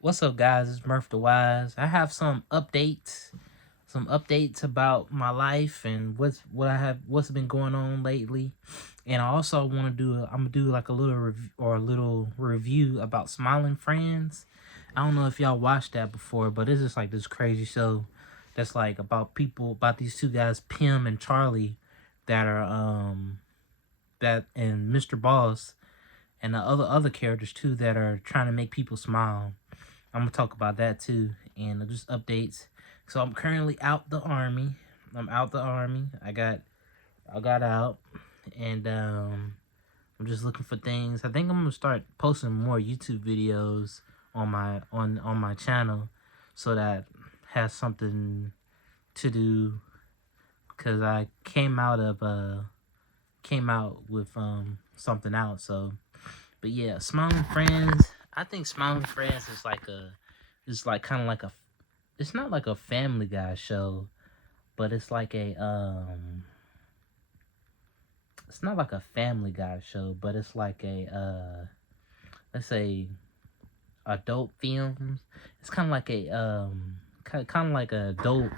What's up, guys? It's Murph the Wise. I have some updates about my life and what's been going on lately. And I also want to I'm gonna do like a little review about Smiling Friends. I don't know if y'all watched that before, but it's just like this crazy show that's like about these two guys, Pim and Charlie, that are that and Mr. Boss and the other characters too that are trying to make people smile. I'm gonna talk about that too, and just updates. So I'm currently out the army. I'm out the army. I got out, and I'm just looking for things. I think I'm gonna start posting more YouTube videos on my channel, so that has something to do. Cause I came out with something out. So, but yeah, Smiling Friends. I think Smiling Friends is like kind of like a it's not like a Family Guy show, but it's not like a Family Guy show, but it's like a let's say adult films. It's kind of like a kind of like a adult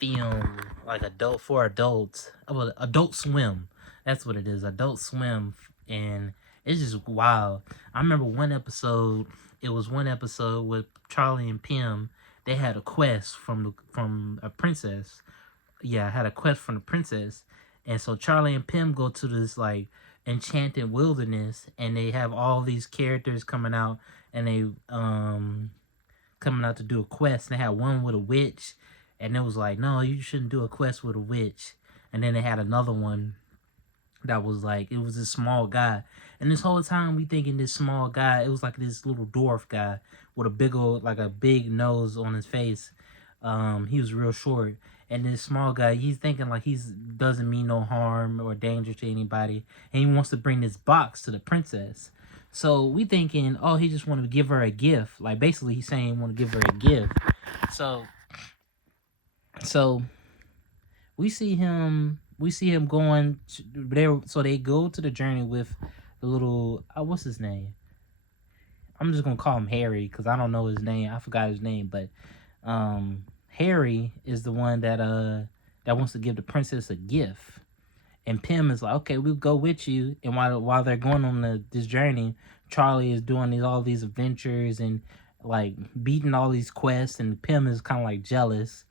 film, like adult for adults. Well, Adult Swim. That's what it is. Adult Swim, and it's just wild. I remember one episode. It was one episode with Charlie and Pim. They had a quest from a princess. Yeah, I had a quest from the princess, and so Charlie and Pim go to this like enchanted wilderness, and they have all these characters coming out, and they coming out to do a quest. And they had one with a witch, and it was like, no, you shouldn't do a quest with a witch. And then they had another one that was like, it was this small guy, and this whole time we thinking this small guy, it was like this little dwarf guy with a big old like a big nose on his face. He was real short, and this small guy, he's thinking like he's doesn't mean no harm or danger to anybody, and he wants to bring this box to the princess. So we thinking, oh, he just wanted to give her a gift. Like basically, he's saying he want to give her a gift. So so we see him going there. So they go to the journey with the little what's his name? I'm just gonna call him Harry because I don't know his name. I forgot his name, but Harry is the one that wants to give the princess a gift. And Pim is like, okay, we'll go with you. And while they're going on this journey, Charlie is doing all these adventures and like beating all these quests, and Pim is kind of like jealous.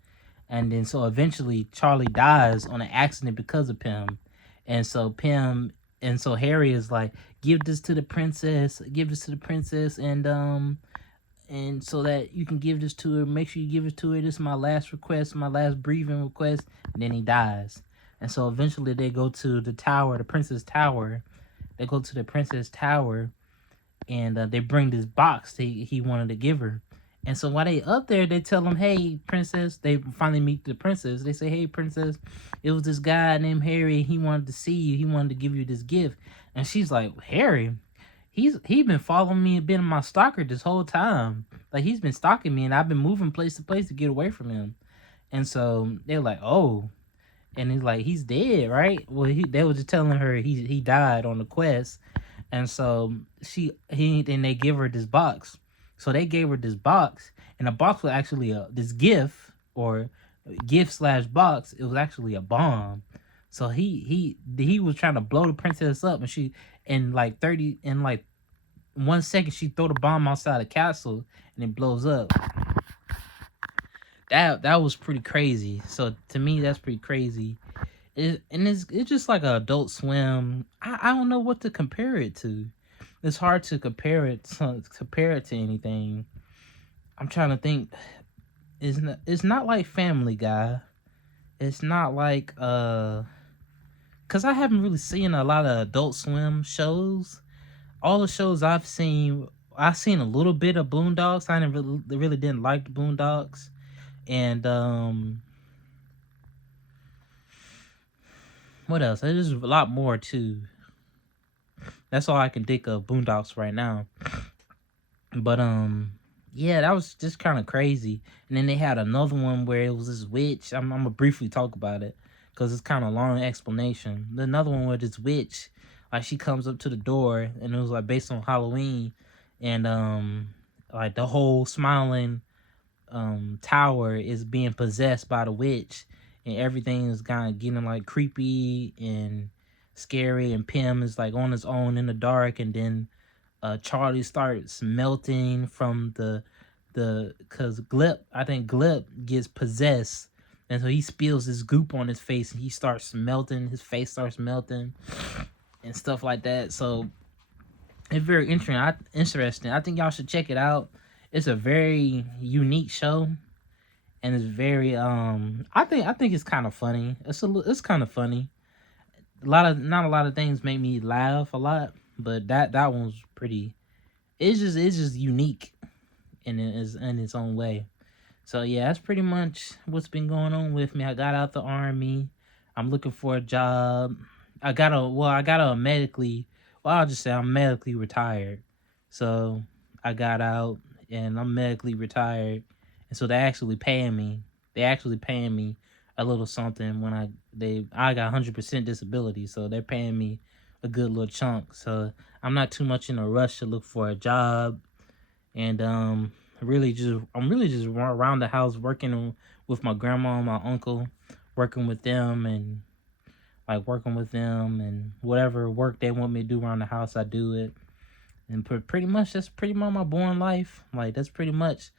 And then so eventually Charlie dies on an accident because of Pim. And so Harry is like, give this to the princess, give this to the princess, and so that you can give this to her, make sure you give it to her. This is my last request, my last breathing request. And then he dies. And so eventually they go to the tower, the princess tower. They go to the princess tower, and they bring this box he wanted to give her. And so while they up there, they tell him, "Hey, princess." They finally meet the princess. They say, "Hey, princess, it was this guy named Harry. He wanted to see you. He wanted to give you this gift." And she's like, "Harry? He been following me and been my stalker this whole time. Like he's been stalking me, and I've been moving place to place to get away from him." And so they're like, "Oh." And he's like, "He's dead, right?" Well, they were just telling her he died on the quest. And so they give her this box. So they gave her this box, and the box was actually this gift, or gift slash box. It was actually a bomb. So he was trying to blow the princess up, and she in like 1 second she throw the bomb outside the castle, and it blows up. That was pretty crazy. So to me, that's pretty crazy. It's just like an Adult Swim. I don't know what to compare it to. It's hard to compare it to anything. I'm trying to think. It's not like Family Guy. It's not like cuz I haven't really seen a lot of Adult Swim shows. All the shows I've seen a little bit of Boondocks. I really didn't like the Boondocks. And what else? There's a lot more too. That's all I can think of, Boondocks, right now. But yeah, that was just kind of crazy. And then they had another one where it was this witch. I'm gonna briefly talk about it because it's kind of a long explanation. Another one where this witch, like she comes up to the door, and it was like based on Halloween, and like the whole smiling tower is being possessed by the witch, and everything is kind of getting like creepy and scary, and Pym is like on his own in the dark, and then Charlie starts melting from the because I think Glip gets possessed, and so he spills this goop on his face, and he starts melting. His face starts melting, and stuff like that. So it's very interesting. I think y'all should check it out. It's a very unique show, and it's very I think it's kind of funny. It's kind of funny. Not a lot of things make me laugh a lot, but that one's pretty. It's just unique in its own way. So yeah, that's pretty much what's been going on with me. I got out the army. I'm looking for a job. I gotta medically. Well, I'll just say I'm medically retired. So I got out and I'm medically retired, and so they're actually paying me. They actually paying me a little something when I got 100% disability, so they're paying me a good little chunk. So I'm not too much in a rush to look for a job, and I'm really just around the house working with my grandma and my uncle, working with them, and working with them, and whatever work they want me to do around the house, I do it. And pretty much that's pretty much my boring life. Like that's pretty much.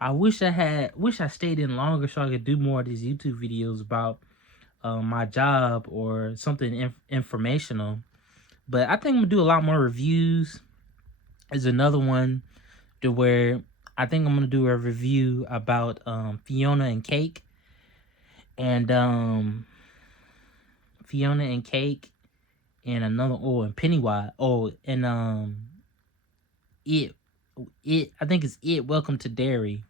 I wish I stayed in longer so I could do more of these YouTube videos about my job or something informational. But I think I'm gonna do a lot more reviews. Is another one to where I think I'm gonna do a review about Fiona and Cake, and Fiona and Cake, and another and Pennywise. And it I think it's it. Welcome to Derry.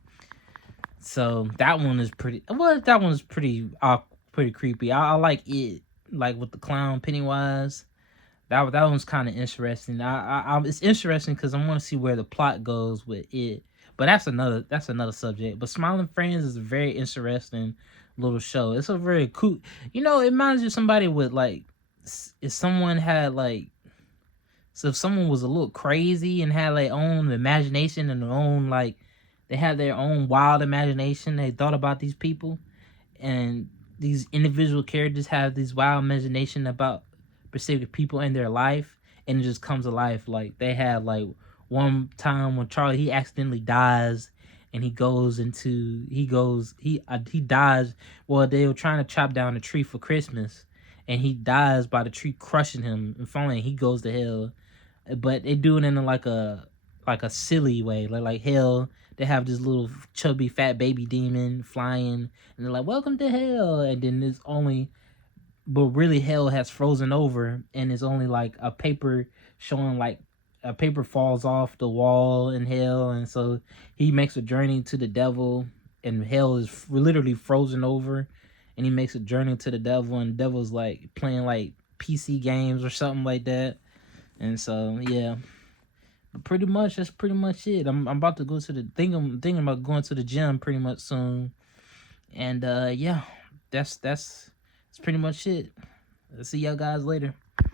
So that one is pretty. Well, that one's pretty creepy. I like it, like with the clown Pennywise. That one's kind of interesting. It's interesting because I want to see where the plot goes with it. But that's another subject. But Smiling Friends is a very interesting little show. It's a very cool. It reminds you of somebody with like, if someone had like, so if someone was a little crazy and had their own imagination and their own like, they had their own wild imagination. They thought about these people, and these individual characters have this wild imagination about specific people in their life, and it just comes to life. Like they have like one time when Charlie he accidentally dies, and he dies. Well, they were trying to chop down a tree for Christmas, and he dies by the tree crushing him and falling. And he goes to hell, but they do it in like a silly way, like hell. They have this little chubby fat baby demon flying, and they're like, "Welcome to hell," and then there's only but really hell has frozen over, and it's only like a paper showing like a paper falls off the wall in hell, and so he makes a journey to the devil, and hell is literally frozen over, and he makes a journey to the devil, and the devil's like playing like PC games or something like that. And so yeah, but pretty much that's pretty much it. I'm about to go to I'm thinking about going to the gym pretty much soon, and yeah, that's pretty much it. See y'all guys later.